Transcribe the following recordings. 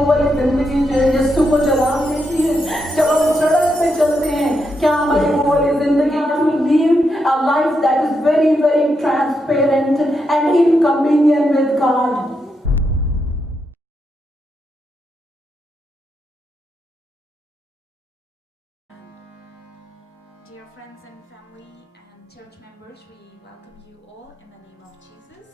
वो वाली जिंदगी जो है यीशु को जवाब देती है? जब हम सड़क पे चलते हैं, क्या हमारी वो वाली जिंदगी we live a life that is very, very transparent and in communion with God? Dear friends and family and church members, we welcome you all in the name of Jesus.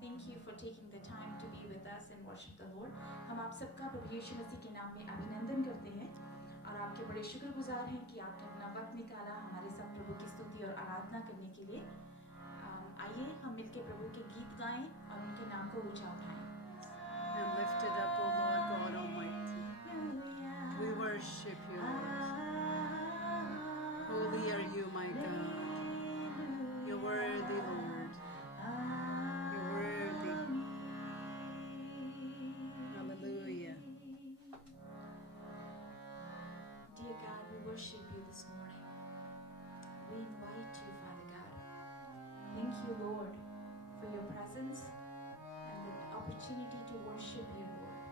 Thank you for taking the time to be with us and worship the Lord. हम आप सबका प्रभु यीशु मसीह के नाम में अभिनंदन करते हैं और आपके बड़े शुक्रगुजार हैं कि आपने अपना वक्त निकाला हमारे साथ प्रभु की स्तुति और आराधना करने के लिए। आइए हम मिलकर प्रभु के गीत गाएं और उनके नाम को ऊंचा उठाएं। And lift it up, O Lord God Almighty. We worship you, Lord. Holy are you, my God. You're worthy, Lord. You're worthy. Hallelujah. Dear God, we worship you this morning. We invite you, Father God. Thank you, Lord, for your presence and the opportunity to worship you, Lord.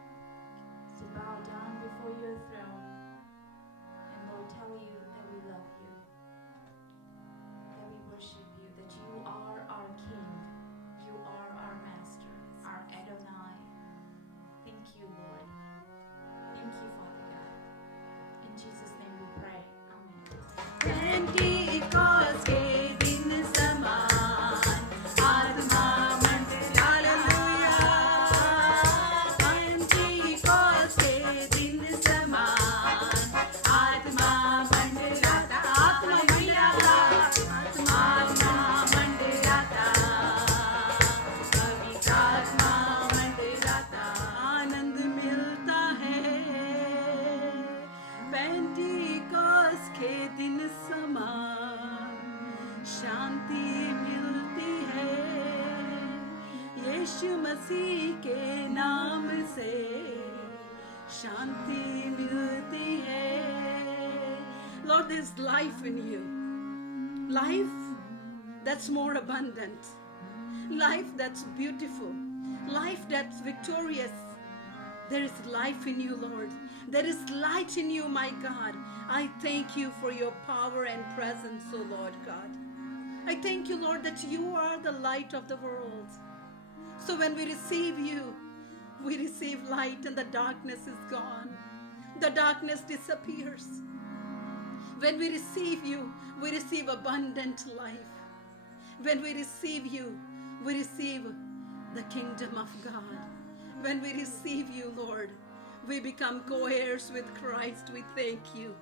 To bow down before your throne and, Lord, tell you that we love you. That we worship you, that you are our King. You are our Master, our Adonai. Thank you, Lord. Thank you, Father God. In Jesus' name we pray. Amen. Pentecost के दिन समान आत्मा मंडल hallelujah. Pentecost के दिन समान आत्मा मंडलाता पवित्र आत्मा मंडलाता आनंद मिलता है। पेंटिकॉस्ट के दिन समान शांति मिलती है यीशु मसीह के नाम से शांति मिलती है। Lord, there's life in you, life that's more abundant, life that's beautiful, life that's victorious. There is life in you, Lord. There is light in you, my God. I thank you for your power and presence, O Lord God. I thank you, Lord, that you are the light of the world. So when we receive you, we receive light and the darkness is gone. The darkness disappears. When we receive you, we receive abundant life. When we receive you, we receive the kingdom of God. When we receive you, Lord, we become co-heirs with Christ. We thank you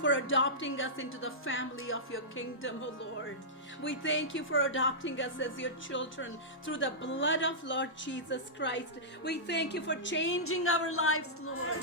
for adopting us into the family of your kingdom, O Lord. We thank you for adopting us as your children through the blood of Lord Jesus Christ. We thank you for changing our lives, Lord.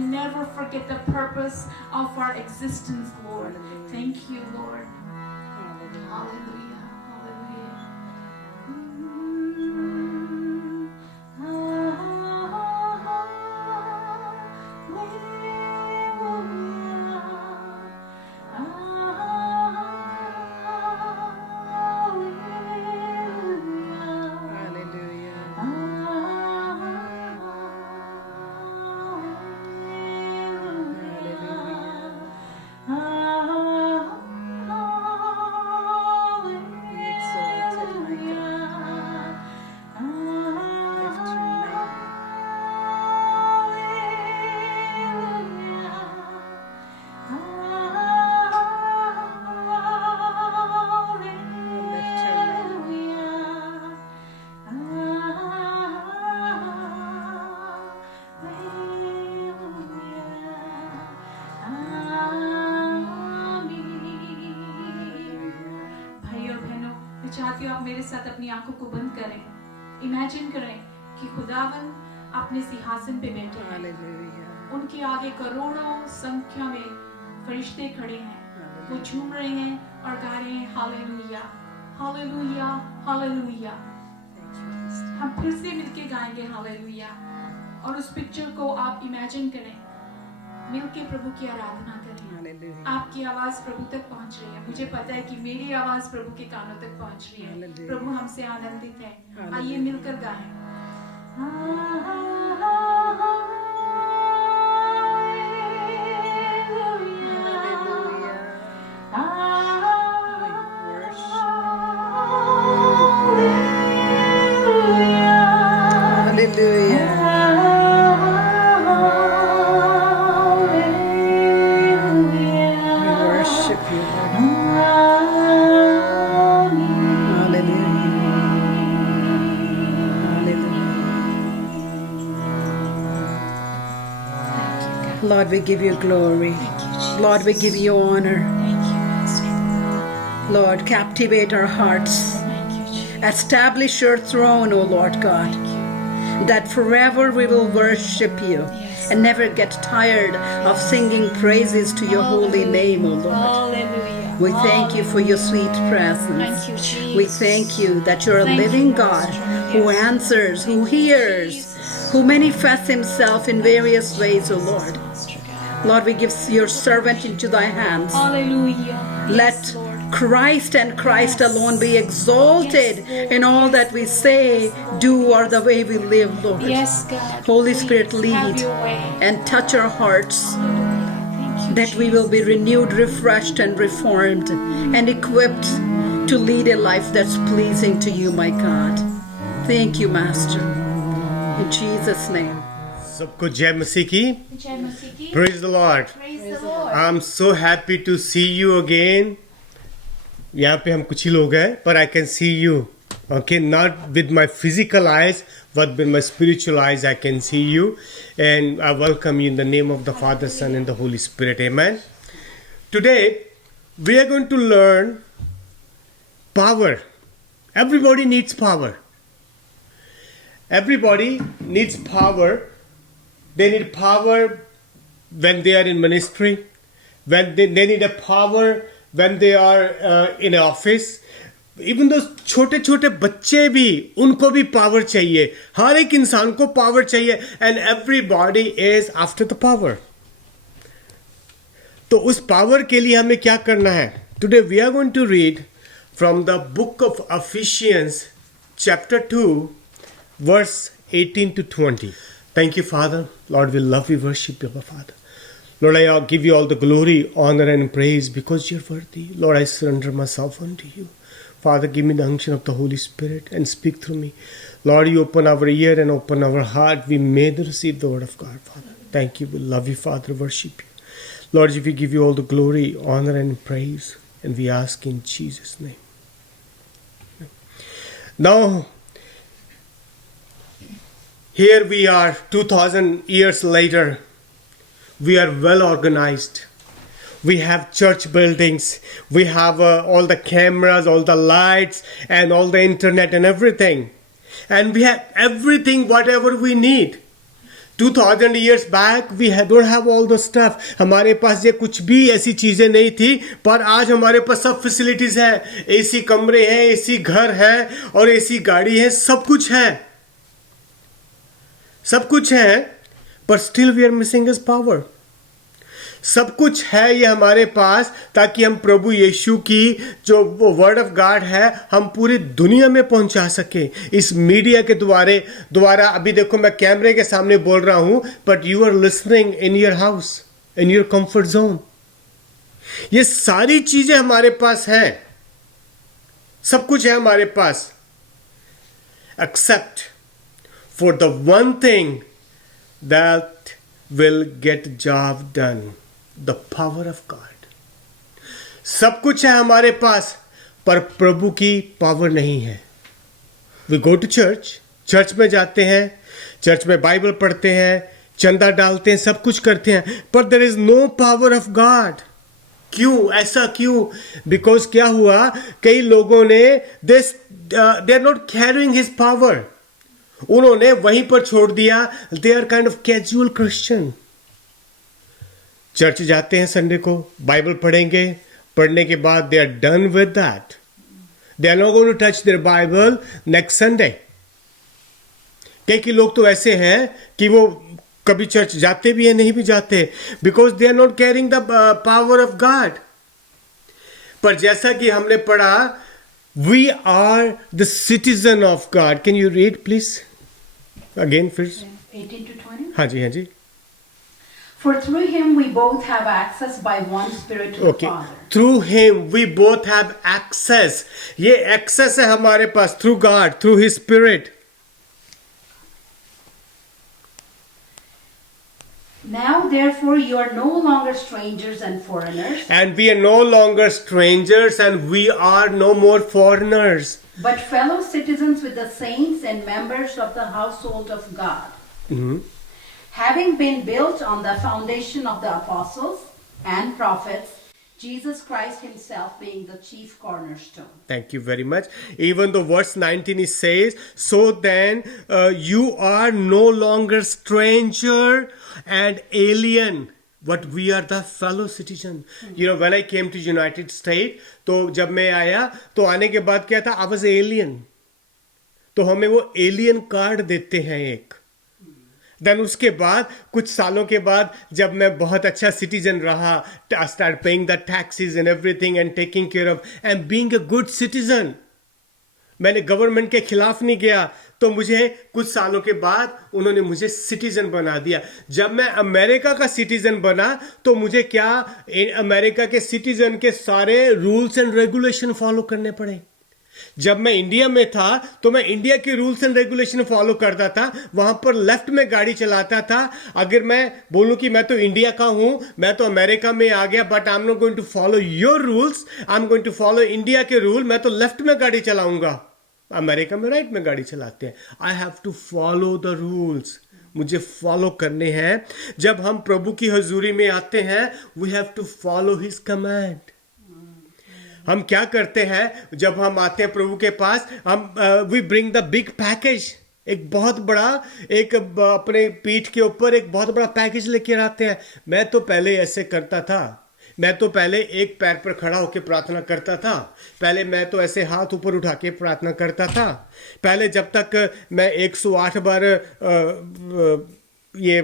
never forget the purpose of our existence, Lord. Thank you, Lord. Hallelujah. चाहती हूँ आप मेरे साथ अपनी आंखों को बंद करें. इमेजिन करें कि खुदावन अपने सिंहासन पे बैठे हैं. उनके आगे करोड़ों संख्या में फरिश्ते खड़े हैं. वो झूम रहे हैं और गा रहे हैं हालेलुया, हालेलुया, हालेलुया. हम फिर से मिलके गाएंगे हालेलुया. और उस पिक्चर को आप इमेजिन करें, मिलके प्रभु की आराधना करें. आपकी आवाज प्रभु तक पहुंच रही है. मुझे पता है कि मेरी आवाज प्रभु के कानों तक पहुंच रही है. प्रभु हमसे आनंदित है. आइए मिलकर गाएं. Lord, we give you glory. Lord, we give you honor. Lord, captivate our hearts. Establish your throne, O Lord God, that forever we will worship you and never get tired of singing praises to your holy name, O Lord. Hallelujah. We thank you for your sweet presence. Thank you, Jesus. We thank you that you're a Thank living you, God Master. who Yes. answers, who hears, who manifests himself in various ways, O Lord. Lord, we give your servant into thy hands. Hallelujah. Let Yes, Lord. Christ and Christ Yes. alone be exalted Yes, Lord. in all that we say, do, or the way we live, Lord. Yes, God. Holy Please Spirit, have lead your way. and touch our hearts, Hallelujah. Thank you, that we will be Jesus. renewed, refreshed, and reformed, and equipped to lead a life that's pleasing to you, my God. Thank you, Master. In Jesus' name. सबको जय मसीह की. Jai Masih ki. Praise the Lord. Praise the Lord. I'm so happy to see you again. यहाँ पे हम कुछ ही लोग हैं, but I can see you. Okay, not with my physical eyes, but with my spiritual eyes I can see you. And I welcome you in the name of the Father, Son, and the Holy Spirit. Amen. Today, we are going to learn power. Everybody needs power. Everybody needs power. They need power when they are in ministry, when they need a power when they are in an office. Even those छोटे छोटे बच्चे भी, उनको भी power चाहिए. हर एक इंसान को पावर चाहिए. And everybody is after the power. तो उस पावर के लिए हमें क्या करना है? Today we are going to read from the book of Ephesians chapter 2 verse 18 to 20. Thank you, Father. Lord, we love you, worship you, Father. Lord, I give you all the glory, honor, and praise because you're worthy. Lord, I surrender myself unto you. Father, give me the unction of the Holy Spirit and speak through me. Lord, you open our ear and open our heart. We may receive the word of God, Father. Thank you. We love you, Father. Worship you. Lord, we give you all the glory, honor, and praise. And we ask in Jesus' name. Now, here we are 2000 years later. We are well organized. We have church buildings. We have all the cameras, all the lights, and all the internet and everything. And we have everything, whatever we need 2000 years back we don't have all the stuff. हमारे पास ये कुछ भी ऐसी चीजें नहीं थी, पर आज हमारे पास सब फैसिलिटीज है. एसी कमरे हैं, एसी घर है और एसी गाड़ी है, सब कुछ है, सब कुछ है, पर still we are missing his power. सब कुछ है ये हमारे पास ताकि हम प्रभु यीशु की जो वो वर्ड ऑफ गॉड है हम पूरी दुनिया में पहुंचा सके. इस मीडिया के द्वारा अभी देखो मैं कैमरे के सामने बोल रहा हूं, but you are listening in your house, in your comfort zone. ये सारी चीजें हमारे पास है, सब कुछ है हमारे पास, except for the one thing that will get job done, the power of God. सब कुछ है हमारे पास, पर प्रभु की पावर नहीं है. We go to church, church में जाते हैं, चर्च में बाइबल पढ़ते हैं, चंदा डालते हैं, सब कुछ करते हैं, पर there is no power of God. क्यों, ऐसा क्यों? बिकॉज क्या हुआ, कई लोगों ने they are not carrying his power. उन्होंने वहीं पर छोड़ दिया. They are kind of casual Christian. Church जाते हैं संडे को, बाइबल पढ़ेंगे, पढ़ने के बाद they are done with that. They are not going to touch their Bible next Sunday. कई लोग तो ऐसे हैं कि वो कभी चर्च जाते भी हैं, नहीं भी जाते, because they are not carrying the power of God. पर जैसा कि हमने पढ़ा, we are the citizen of God. Can you read please again फिर? 18 to 20. हाँ जी, हाँ जी. For through him we both have access by one Spirit to the Father. Through him we both have access. ये access है हमारे पास, through God, through his Spirit. Now therefore you are no longer strangers and foreigners, And we are no longer strangers and we are no more foreigners. but fellow citizens with the saints and members of the household of God. Having been built on the foundation of the apostles and prophets, Jesus Christ himself being the chief cornerstone. Thank you very much. Even though verse 19 it says, so then you are no longer stranger and alien, but we are the fellow citizen. You know, when I came to United States, तो जब मैं आया तो आने के बाद क्या था, I was alien. तो हमें वो एलियन कार्ड देते हैं एक. देन उसके बाद कुछ सालों के बाद जब मैं बहुत अच्छा सिटीजन रहा, I started paying the taxes and everything and taking care of and being a good citizen. मैंने गवर्नमेंट के खिलाफ नहीं गया, तो मुझे कुछ सालों के बाद उन्होंने मुझे सिटीजन बना दिया. जब मैं अमेरिका का सिटीजन बना तो मुझे क्या, अमेरिका के सिटीजन के सारे रूल्स एंड रेगुलेशन फॉलो करने पड़े. जब मैं इंडिया में था तो मैं इंडिया के रूल्स एंड रेगुलेशन फॉलो करता था, वहां पर लेफ्ट में गाड़ी चलाता था. अगर मैं बोलूं कि मैं तो इंडिया का हूं, मैं तो अमेरिका में आ गया, but I am not going to follow your rules, I am going to follow India के रूल, मैं तो लेफ्ट में गाड़ी चलाऊंगा. अमेरिका में राइट में गाड़ी चलाते हैं. I have to follow the rules, मुझे फॉलो करने हैं. जब हम प्रभु की हजूरी में आते हैं, we have to follow his command. हम क्या करते हैं जब हम आते हैं प्रभु के पास, हम we bring the big package. एक बहुत बड़ा, एक अपने पीठ के ऊपर एक बहुत बड़ा पैकेज लेके आते हैं. मैं तो पहले ऐसे करता था, मैं तो पहले एक पैर पर खड़ा होकर प्रार्थना करता था. पहले मैं तो ऐसे हाथ ऊपर उठा के प्रार्थना करता था. पहले जब तक मैं 108 बार ये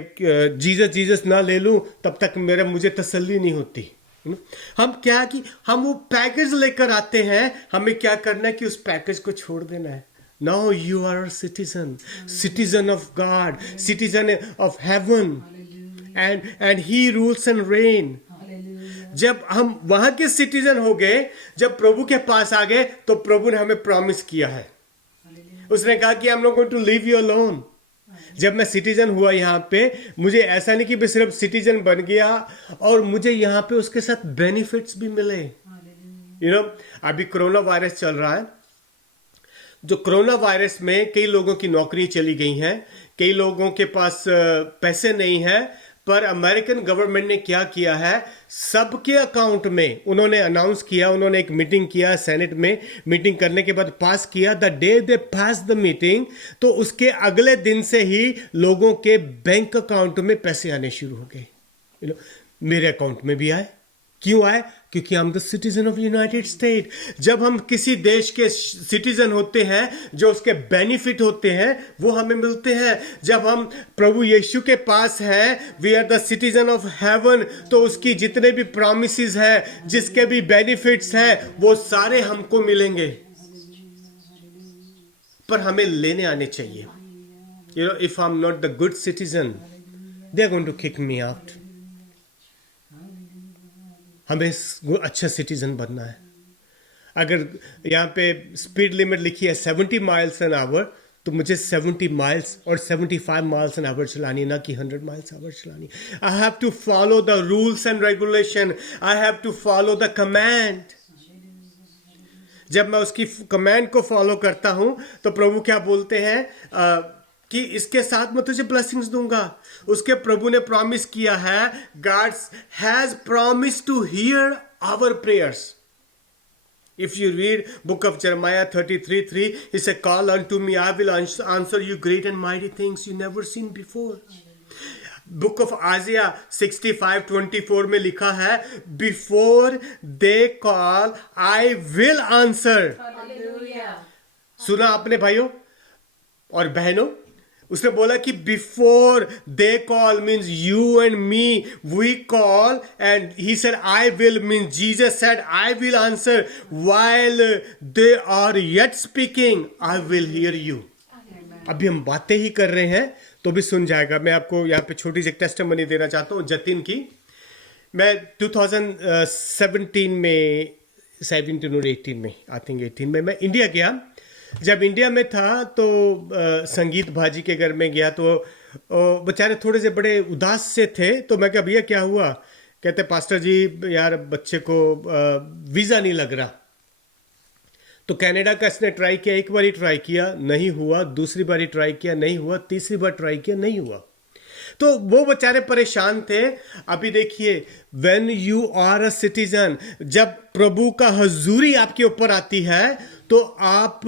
जीसस जीसस ना ले लूं, तब तक मुझे तसल्ली नहीं होती. हम क्या कि हम वो पैकेज लेकर आते हैं, हमें क्या करना है कि उस पैकेज को छोड़ देना है. Now you are a citizen, citizen of God, citizen of heaven, and He rules and reign. जब हम वहां के सिटीजन हो गए, जब प्रभु के पास आ गए, तो प्रभु ने हमें प्रॉमिस किया है. उसने कहा कि I am not going to leave you alone. जब मैं सिटीजन हुआ यहाँ पे, मुझे ऐसा नहीं कि मैं सिर्फ सिटीजन बन गया और मुझे यहाँ पे उसके साथ बेनिफिट्स भी मिले. यू नो, अभी कोरोना वायरस चल रहा है. जो कोरोना वायरस में कई लोगों की नौकरी चली गई हैं, कई लोगों के पास पैसे नहीं है, पर अमेरिकन गवर्नमेंट ने क्या किया है, सबके अकाउंट में उन्होंने अनाउंस किया, उन्होंने एक मीटिंग किया सेनेट में, मीटिंग करने के बाद पास किया, the day they pass the meeting, तो उसके अगले दिन से ही लोगों के बैंक अकाउंट में पैसे आने शुरू हो गए। मेरे अकाउंट में भी आए। क्यों आए? क्योंकि हम the citizen of United state. जब हम किसी देश के सिटीजन होते हैं, जो उसके बेनिफिट होते हैं वो हमें मिलते हैं। जब हम प्रभु यीशु के पास हैं, we are the citizen of heaven, तो उसकी जितने भी प्रॉमिसेस हैं, जिसके भी बेनिफिट्स हैं, वो सारे हमको मिलेंगे। पर हमें लेने आने चाहिए। You know, if I am not the good citizen, they are going to kick me out. हमें अच्छा सिटीजन बनना है। अगर यहाँ पे स्पीड लिमिट लिखी है 70 माइल्स एन आवर, तो मुझे 70 माइल्स और 75 माइल्स एन आवर चलानी, ना कि 100 माइल्स आवर चलानी। I have to follow the rules and regulation, I have to follow the command. जब मैं उसकी कमांड को फॉलो करता हूं तो प्रभु क्या बोलते हैं कि इसके साथ मैं तुझे ब्लेसिंग्स दूंगा। उसके प्रभु ने प्रॉमिस किया है, God has promise to hear our prayers. If you read book of Jeremiah 33:3, he said, call unto me, I will answer you great and mighty things you never seen before. Book of Isaiah 65:24 में लिखा है, before they call, I will answer. सुना आपने भाइयों और बहनों? उसने बोला कि before they call means you and me, we call, and he said I will means Jesus said I will answer, while they are yet speaking I will hear you. अभी हम बातें ही कर रहे हैं तो भी सुन जाएगा। मैं आपको यहाँ पे छोटी सी टेस्टिमनी देना चाहता हूँ जतिन की। मैं 2017 में 17 और 18 में, आई थिंक 18 में मैं इंडिया गया। जब इंडिया में था तो संगीत भाजी के घर में गया, तो बेचारे थोड़े से बड़े उदास से थे। तो मैं कहा भैया क्या हुआ? कहते पास्टर जी यार बच्चे को वीज़ा नहीं लग रहा। तो कनाडा का इसने ट्राई किया, एक बार ट्राई किया नहीं हुआ, दूसरी बार ट्राई किया नहीं हुआ, तीसरी बार ट्राई किया नहीं हुआ। तो वो बेचारे परेशान थे। अभी देखिए, when you are a citizen, जब प्रभु का हजूरी आपके ऊपर आती है तो आप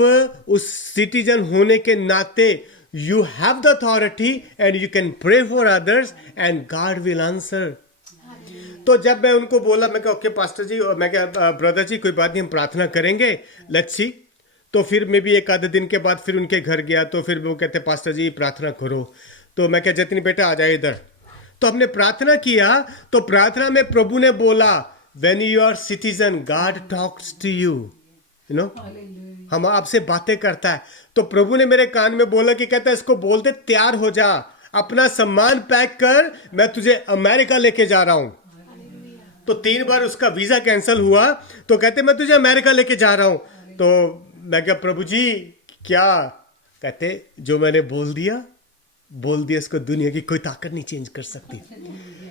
उस सिटीजन होने के नाते you have the authority and you can pray for others and God will answer. तो जब मैं उनको बोला, मैं कहा ओके पास्टर जी, और मैं कहा ब्रदर जी कोई बात नहीं, हम प्रार्थना करेंगे, लेट्स सी। तो फिर मैं भी एक आधे दिन के बाद फिर उनके घर गया, तो फिर वो कहते पास्टर जी प्रार्थना करो। तो मैं कहा जतिन बेटा आ जाए इधर। तो हमने प्रार्थना किया, तो प्रार्थना में प्रभु ने बोला, when you are citizen God talks to you, you know, हम आपसे बातें करता है। तो प्रभु ने मेरे कान में बोला कि कहता है इसको बोलते तैयार हो जा, अपना सामान पैक कर, मैं तुझे अमेरिका लेके जा रहा हूं। तो 3 बार उसका वीजा कैंसिल हुआ, तो कहते मैं तुझे अमेरिका लेके जा रहा हूं। तो मैं कहा प्रभु जी क्या? कहते जो मैंने बोल दिया इसको दुनिया की कोई ताकत नहीं चेंज कर सकती।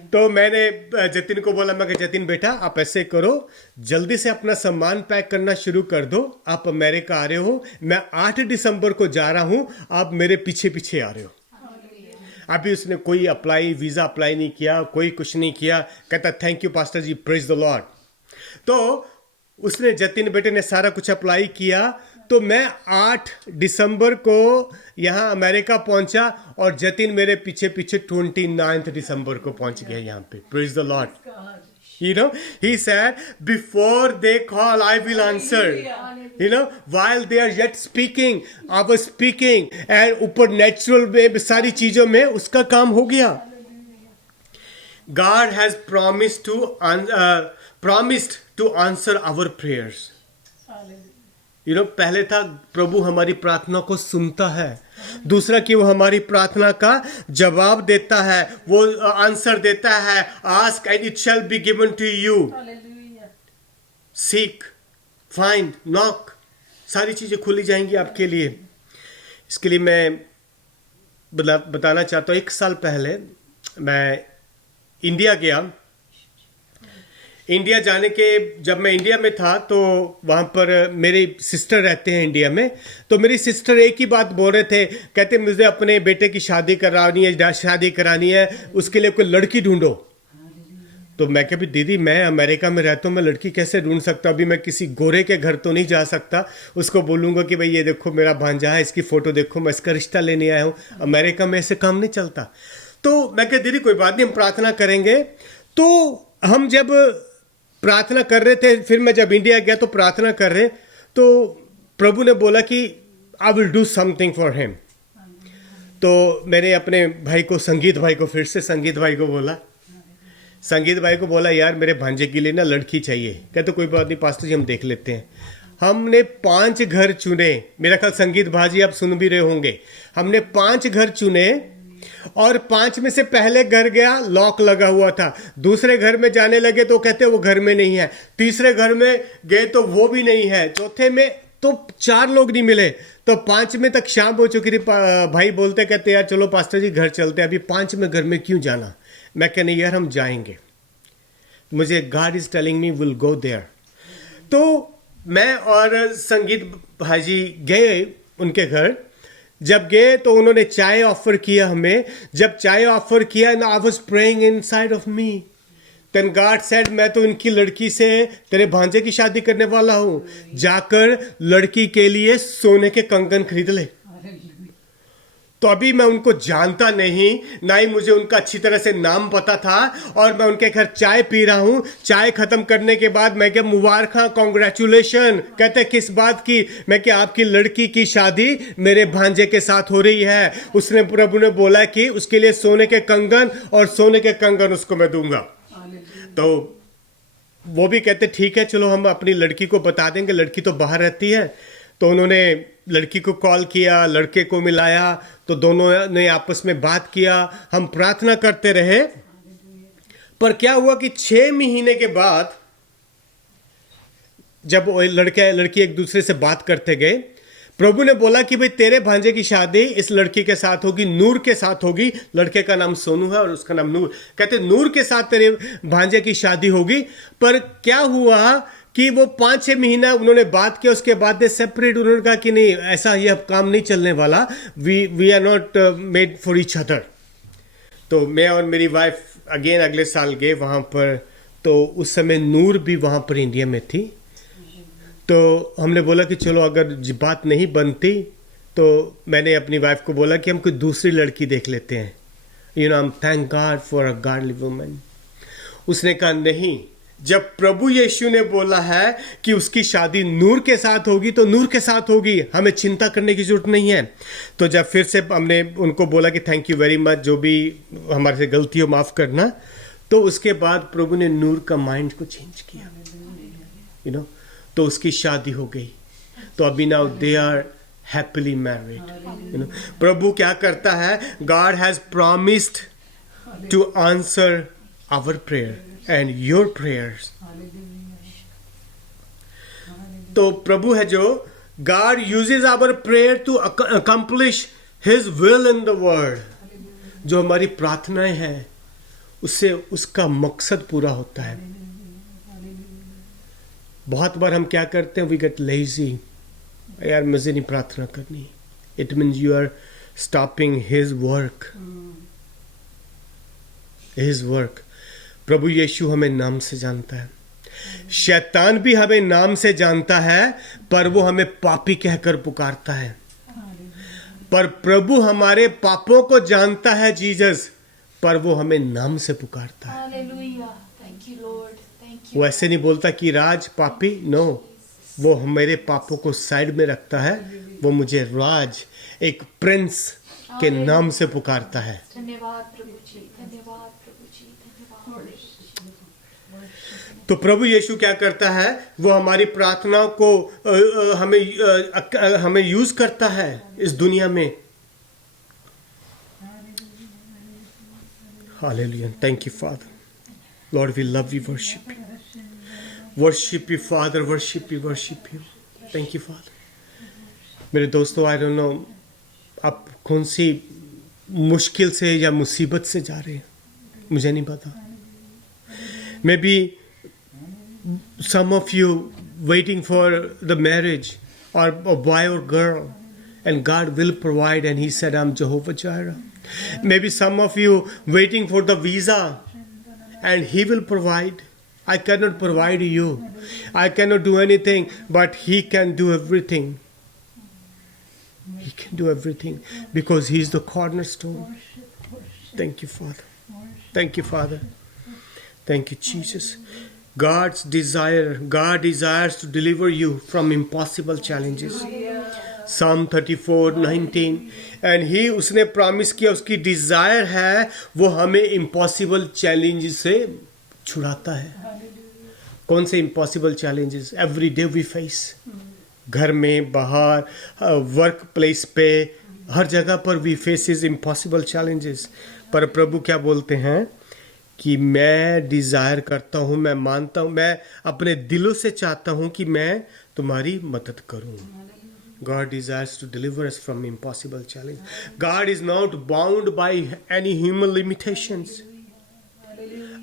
तो मैंने जतिन को बोला, मैं कहा जतिन बेटा आप ऐसे करो, जल्दी से अपना सामान पैक करना शुरू कर दो, आप अमेरिका आ रहे हो, मैं 8 दिसंबर को जा रहा हूं, आप मेरे पीछे पीछे आ रहे हो। अभी उसने कोई वीजा अप्लाई नहीं किया, कोई कुछ नहीं किया। कहता thank you pastor ji, praise the Lord. तो उसने जतिन बेटे ने सारा कुछ अप्लाई किया। तो मैं 8 दिसंबर को यहाँ अमेरिका पहुंचा और जतिन मेरे पीछे पीछे 29 दिसंबर को पहुंच गया यहाँ पे। Praise the Lord. You know, he said, before they call, I will answer. You know, while they are yet speaking, I was speaking. And ऊपर नेचुरल में सारी चीजों में उसका काम हो गया। God has promised to answer our prayers. You know, पहले था प्रभु हमारी प्रार्थना को सुनता है, दूसरा कि वो हमारी प्रार्थना का जवाब देता है, वो आंसर देता है। Ask and it shall be given to you, seek, find, knock, सारी चीजें खुली जाएंगी आपके लिए। इसके लिए मैं बताना चाहता हूँ, 1 साल पहले मैं इंडिया गया। इंडिया जाने के, जब मैं इंडिया में था तो वहाँ पर मेरे सिस्टर रहते हैं इंडिया में, तो मेरी सिस्टर एक ही बात बोल रहे थे, कहते मुझे अपने बेटे की शादी करानी है, उसके लिए कोई लड़की ढूंढो। तो मैं कहा भी दीदी मैं अमेरिका में रहता हूँ, मैं लड़की कैसे ढूंढ सकता, अभी मैं किसी गोरे के घर तो नहीं जा सकता, उसको बोलूँगा कि भाई ये देखो मेरा भांजा है, इसकी फ़ोटो देखो, मैं इसका रिश्ता लेने आया हूँ। अमेरिका में ऐसे काम नहीं चलता। तो मैं कहा दीदी कोई बात नहीं, हम प्रार्थना करेंगे। तो हम जब प्रार्थना कर रहे थे, फिर मैं जब इंडिया गया तो प्रार्थना कर रहे, तो प्रभु ने बोला कि I will do something for him. तो मैंने अपने भाई को, संगीत भाई को, फिर से संगीत भाई को बोला यार मेरे भांजे के लिए ना लड़की चाहिए। कहते कोई बात नहीं पास्टर जी हम देख लेते हैं। हमने 5 घर चुने, मेरा ख्याल संगीत भाजी आप सुन भी रहे होंगे, हमने 5 घर चुने और 5 में से पहले घर गया, लॉक लगा हुआ था। दूसरे घर में जाने लगे तो कहते वो घर में नहीं है। तीसरे घर में गए तो वो भी नहीं है। चौथे में तो 4 लोग नहीं मिले। तो 5 में तक शाम हो चुकी थी। भाई बोलते कहते यार चलो पास्टर जी घर चलते हैं, अभी 5 में घर में क्यों जाना। मैं कह नहीं यार हम जाएंगे, मुझे God is telling me will go there. तो मैं और संगीत भाजी गए उनके घर। जब गए तो उन्होंने चाय ऑफर किया हमें। जब चाय ऑफर किया ना, I was praying inside of me, then God said मैं तो इनकी लड़की से तेरे भांजे की शादी करने वाला हूं, जाकर लड़की के लिए सोने के कंगन खरीद ले। तो अभी मैं उनको जानता नहीं, ना ही मुझे उनका अच्छी तरह से नाम पता था, और मैं उनके घर चाय पी रहा हूं। चाय खत्म करने के बाद मैं क्या मुबारक, कॉन्ग्रेचुलेशन। कहते किस बात की। मैं क्या आपकी लड़की की शादी मेरे भांजे के साथ हो रही है। उसने, प्रभु ने बोला कि उसके लिए सोने के कंगन, और सोने के कंगन उसको मैं दूंगा। तो वो भी कहते ठीक है चलो हम अपनी लड़की को बता देंगे, लड़की तो बाहर रहती है। तो उन्होंने लड़की को कॉल किया, लड़के को मिलाया, तो दोनों ने आपस में बात किया। हम प्रार्थना करते रहे। पर क्या हुआ कि 6 महीने के बाद जब लड़की एक दूसरे से बात करते गए, प्रभु ने बोला कि भाई तेरे भांजे की शादी इस लड़की के साथ होगी, नूर के साथ होगी। लड़के का नाम सोनू है और उसका नाम नूर। कहते नूर के साथ तेरे भांजे की शादी होगी। पर क्या हुआ कि वो 5-6 महीना उन्होंने बात किया, उसके बाद दे सेपरेट। उन्होंने कहा कि नहीं ऐसा ये काम नहीं चलने वाला, we are not made for each other. तो मैं और मेरी वाइफ अगेन अगले साल गए वहाँ पर। तो उस समय नूर भी वहाँ पर इंडिया में थी। तो हमने बोला कि चलो अगर बात नहीं बनती तो मैंने अपनी वाइफ को बोला कि हम कोई दूसरी लड़की देख लेते हैं, you know, I am thank God for a godly woman. उसने कहा नहीं, जब प्रभु यीशु ने बोला है कि उसकी शादी नूर के साथ होगी तो नूर के साथ होगी, हमें चिंता करने की जरूरत नहीं है। तो जब फिर से हमने उनको बोला कि थैंक यू वेरी मच, जो भी हमारे से गलती हो माफ करना, तो उसके बाद प्रभु ने नूर का माइंड को चेंज किया, यू नो, तो उसकी शादी हो गई। तो अभी now they are happily married, you know. प्रभु क्या करता है, God has promised to answer our prayer and your prayers. तो प्रभु है जो God uses our prayer to accomplish His will in the world. जो हमारी प्रार्थनाएं हैं उससे उसका मकसद पूरा होता है। बहुत बार हम क्या करते हैं, we get lazy, यार मुझे नहीं प्रार्थना करनी। It means you are stopping His work. His work. प्रभु यीशु हमें नाम से जानता है, शैतान भी हमें नाम से जानता है, पर वो हमें पापी कहकर पुकारता है। पर प्रभु हमारे पापों को जानता है जीसस, पर वो हमें नाम से पुकारता है। Hallelujah. Thank you, Lord. Thank you. वो ऐसे नहीं बोलता कि राज पापी, नो, वो मेरे पापों को साइड में रखता है, वो मुझे राज, एक प्रिंस के नाम से पुकारता है। धन्यवाद प्रभु जी, धन्यवाद प्रभु जी, धन्यवाद। तो प्रभु यीशु क्या करता है, वो हमारी प्रार्थनाओं को हमें यूज करता है इस दुनिया में। Hallelujah, thank you father, Lord we love you, worship you father, worship you, thank you father. मेरे दोस्तों, आई डोंट नो आप कौन सी मुश्किल से या मुसीबत से जा रहे हैं, मुझे नहीं पता। मैं भी some of you waiting for the marriage or a boy or girl, and God will provide, and He said, I'm Jehovah Jireh. Maybe some of you waiting for the visa, and He will provide. I cannot provide you. I cannot do anything, but He can do everything. He can do everything because He is the cornerstone. Thank you, Father. Thank you, Father. Thank you, Jesus. God desires to deliver you from impossible challenges. Psalm 34:19. And उसने promise किया, उसकी Dzire है वो हमें impossible challenges से छुड़ाता है. कौन से impossible challenges? Every day we face. घर में, बाहर, वर्क प्लेस पे, हर जगह पर वी फेस इम्पॉसिबल चैलेंजेस. पर प्रभु क्या बोलते हैं कि मैं डिज़ायर करता हूँ, मैं मानता हूँ, मैं अपने दिलों से चाहता हूँ कि मैं तुम्हारी मदद करूँ. God desires to deliver us from impossible challenge. God is not bound by any human limitations.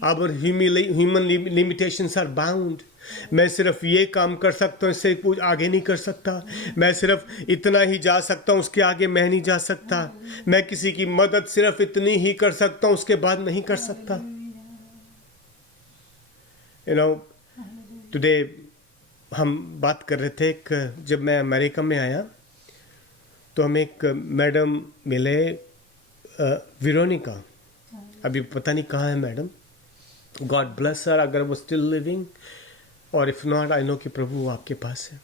Our human limitations are bound. मैं सिर्फ ये काम कर सकता हूँ, इससे कुछ आगे नहीं कर सकता. मैं सिर्फ इतना ही जा सकता हूँ, उसके आगे मैं नहीं जा सकता. मैं किसी की मदद सिर्फ इतनी ही कर सकता हूँ, उसके बाद नहीं कर सकता. today हम बात कर रहे थे जब मैं अमेरिका में आया तो हमें एक मैडम मिले, वेरोनिका. अभी पता नहीं कहाँ है मैडम. गॉड ब्लेस हर, अगर वो स्टिल लिविंग, और इफ नॉट आई नो कि प्रभु आपके पास है.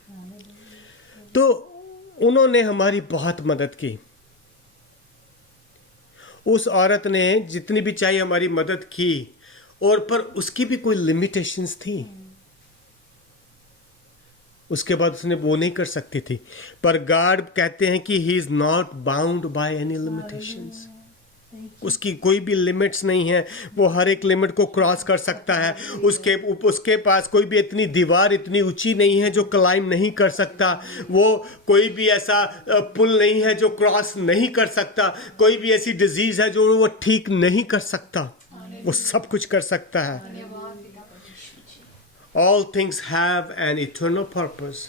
तो उन्होंने हमारी बहुत मदद की. उस औरत ने जितनी भी चाहिए हमारी मदद की, और पर उसकी भी कोई लिमिटेशंस थी. उसके बाद उसने वो नहीं कर सकती थी. पर गॉड कहते हैं कि he is not bound by any limitations. उसकी कोई भी लिमिट्स नहीं है. वो हर एक लिमिट को क्रॉस कर सकता है. उसके पास कोई भी इतनी दीवार इतनी ऊंची नहीं है जो क्लाइम नहीं कर सकता. वो कोई भी ऐसा पुल नहीं है जो क्रॉस नहीं कर सकता. कोई भी ऐसी डिजीज है जो वो ठीक नहीं कर सकता. वो सब कुछ कर सकता है. All things have an eternal purpose.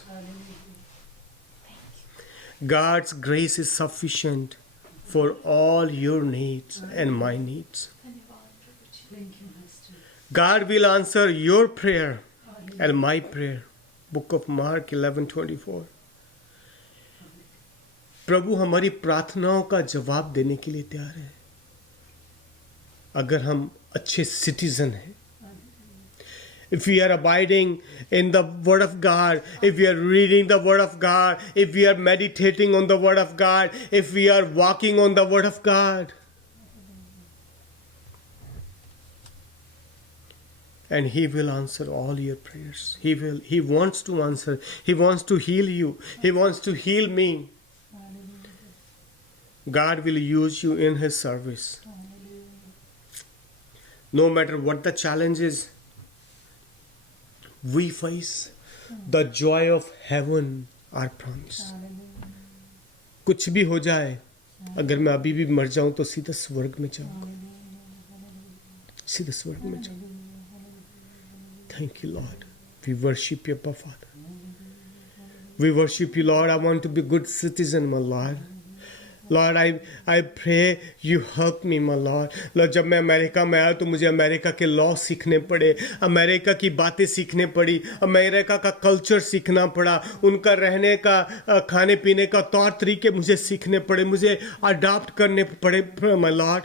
God's grace is sufficient for all your needs and my needs. God will answer your prayer and my prayer. Book of Mark 11:24. प्रभु हमारी प्रार्थनाओं का जवाब देने के लिए तैयार है अगर हम अच्छे सिटीजन हैं. If we are abiding in the Word of God, if we are reading the Word of God, if we are meditating on the Word of God, if we are walking on the Word of God. And He will answer all your prayers. He wants to answer. He wants to heal you. He wants to heal me. God will use you in His service. No matter what the challenge is we face, the joy of heaven are promised. कुछ भी हो जाए, अगर मैं अभी भी मर जाऊं तो सीधा स्वर्ग में जाऊंगा. सीधा स्वर्ग में जाऊंगा. Thank you, Lord. We worship you, Father. We worship you, Lord. I want to be good citizen, my Lord. Lord, I pray you help me, my Lord. Lord, जब मैं अमेरिका में आया तो मुझे अमेरिका के लॉ सीखने पड़े, America की बातें सीखने पड़ी, अमेरिका का कल्चर सीखना पड़ा, उनका रहने का, खाने पीने का तौर तरीके मुझे सीखने पड़े, मुझे अडॉप्ट करने पड़े, my Lord.